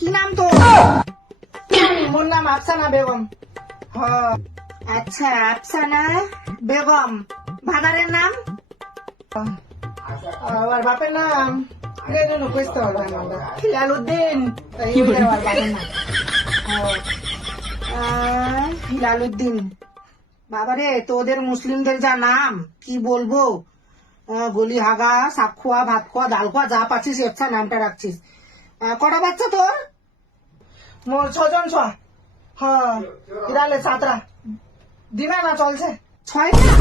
কি নাম তো? মোর নাম আফসানা বেগম। আচ্ছা, আফসানা বেগম। ভাদারের নাম? আর বাপের নাম হিলালুদ্দিন। হিলালুদ্দিন। বাবারে, তোদের মুসলিমদের যা নাম কি বলবো। গলি হাগা, শাক খোয়া, ভাত খোয়া, ডাল খোয়া, যা পাচ্ছিস একটা নামটা রাখছিস। কটা বাচ্চা তোর? মোর 6 জন ছোয়া। হ্যাঁ, ইরালে 7টা দিনা না চলছে 6টা।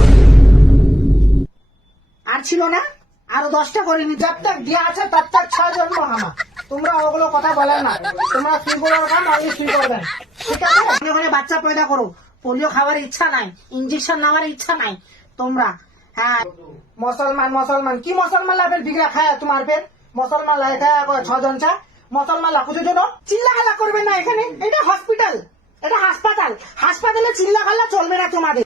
আর ছিল না? আরো 10টা করিনি। জব তক দিয়া আছে তব তক 6 জন্ম হামা। তোমরা ওগুলো কথা বলে না। তোমরা ফ্রি করার কাম আগে ফ্রি করবেন, ঠিক আছে? ওখানে বাচ্চা পয়দা করো। পোলিও খাওয়ার ইচ্ছা নাই, ইঞ্জেকশন নেওয়ার ইচ্ছা নাই তোমরা। হ্যাঁ, মুসলমান মুসলমান কি মুসলমান লাভের বিগড়া খায় তোমার পেট? মুসলমান লাগে খায় 6 জন চা। মুসলমান লাখুদের জন্য চিল্লা খাল্লা করবে না এখানে। এটা হসপিটাল, এটা হাসপাতাল। হাসপাতালে চিল্লা খাল্লা চলবে না তোমাদের।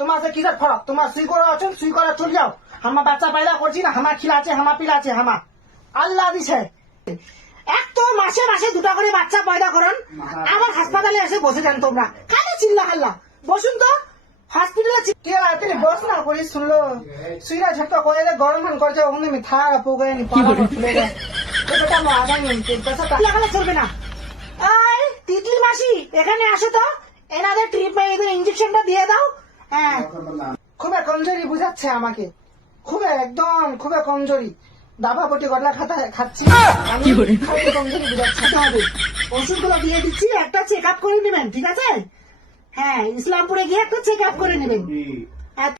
তোমার যে কিসের ফরক? তোমার সুই করা আছেন, সুই করা চলে যাও। হামা বাচ্চা পয়দা করছি না, হামা খিলাছে, হামা পিলাছে, হামা আল্লাহ দিছে। এক তো মাসে মাসে 2টা করে বাচ্চা পয়দা করেন, আবার হাসপাতালে এসে বসে যান তোমরা। কানে চিল্লা খাল্লা বসুন তো হসপিটালে। বস না করি শুনলো সুইরা ঝটকা করে গরম ধান করছে, ওখানে মিঠা পোগে চলবে না। তিতলি মাসি এখানে আসো তো, এনাদের ট্রিটমেন্ট ইঞ্জেকশনটা দিয়ে দাও। হ্যাঁ, খুবই কমজোরি বুঝাচ্ছে আমাকে, একদম খুবই কমজোরি। দাবা বটি গলা খাচ্ছি, কমজোরি বুঝাচ্ছে। ওষুধগুলো দিয়ে দিচ্ছি, একটা চেক আপ করে নেবেন, ঠিক আছে? হ্যাঁ, ইসলামপুরে গিয়ে একটা চেক আপ করে নেবেন।